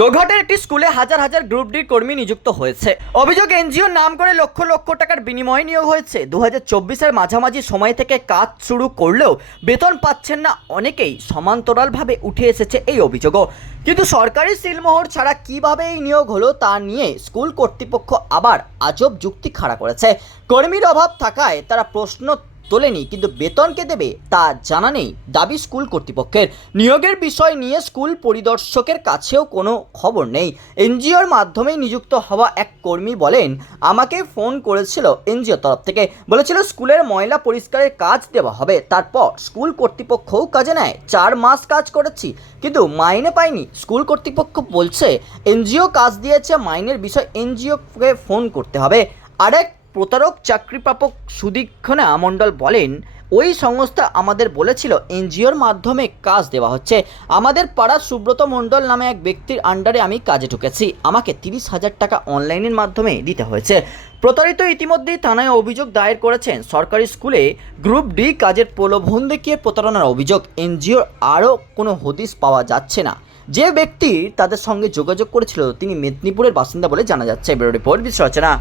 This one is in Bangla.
গোঘাটের একটি স্কুলে হাজার হাজার গ্রুপ ডি কর্মী নিযুক্ত হয়েছে। অভিযোগ এনজিওর নাম করে লক্ষ লক্ষ টাকার বিনিময়ে নিয়োগ হয়েছে। দু হাজার চব্বিশের মাঝামাঝি সময় থেকে কাজ শুরু করলেও বেতন পাচ্ছেন না অনেকেই। সমান্তরালভাবে উঠে এসেছে এই অভিযোগও। কিন্তু সরকারি সিলমোহর ছাড়া কীভাবে এই নিয়োগ হলো তা নিয়ে স্কুল কর্তৃপক্ষ আবার আজব যুক্তি খাড়া করেছে। কর্মীর অভাব থাকায় তারা প্রশ্ন তোলেনি, কিন্তু বেতন কে দেবে তা জানা নেই দাবি স্কুল কর্তৃপক্ষের। নিয়োগের বিষয় নিয়ে স্কুল পরিদর্শকের কাছেও কোনো খবর নেই। এনজিওর মাধ্যমে নিযুক্ত হওয়া এক কর্মী বলেন, আমাকে ফোন করেছিল এনজিও তরফ থেকে। বলেছিল স্কুলের ময়লা পরিষ্কারের কাজ দেওয়া হবে। তারপর স্কুল কর্তৃপক্ষও কাজে নেয়। চার মাস কাজ করেছি, কিন্তু মাইনে পাইনি। স্কুল কর্তৃপক্ষ বলছে, এনজিও কাজ দিয়েছে, মাইনের বিষয় এনজিওকে ফোন করতে হবে। আরেক প্রতারক চাকরি প্রাপক সুদীক্ষণা মণ্ডল বলেন, ওই সংস্থা আমাদের বলেছিল এনজিওর মাধ্যমে কাজ দেওয়া হচ্ছে। আমাদের পাড়ার সুব্রত মণ্ডল নামে এক ব্যক্তির আন্ডারে আমি কাজে ঢুকেছি। আমাকে তিরিশ হাজার টাকা অনলাইনের মাধ্যমে দিতে হয়েছে। প্রতারিত ইতিমধ্যেই থানায় অভিযোগ দায়ের করেছেন সরকারি স্কুলে গ্রুপ ডি কাজের প্রলোভন দেখিয়ে প্রতারণার অভিযোগ। এনজিওর আরও কোনো হদিস পাওয়া যাচ্ছে না। যে ব্যক্তি তাদের সঙ্গে যোগাযোগ করেছিল, তিনি মেদিনীপুরের বাসিন্দা বলে জানা যাচ্ছে। ব্যুরো রিপোর্ট রচনা।